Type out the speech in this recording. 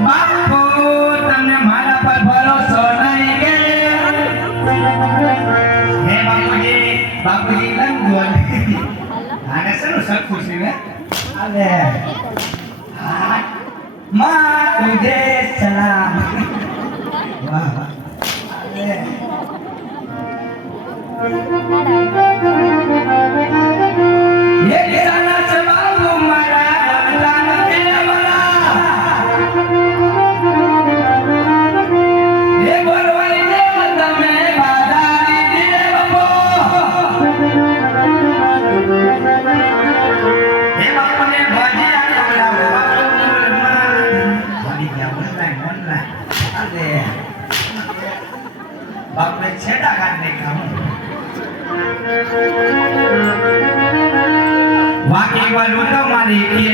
બાપુ તમને મારા પર ભરોસો નહીં કે હે બાપુજી લંગોન આને શેનું સરખું છે ને અલે હા માં તુજે સલામ વાહ વાહ અલે ये किराना से बाबू मारा लान के वाला ये बोलवाली ने तमे बादारी दे बापो ये बापू ने भजिया तोड़ा भजी क्या ऑनलाइन अरे बाप ने छेड़ा काटने का वाकी वालू तो मारी की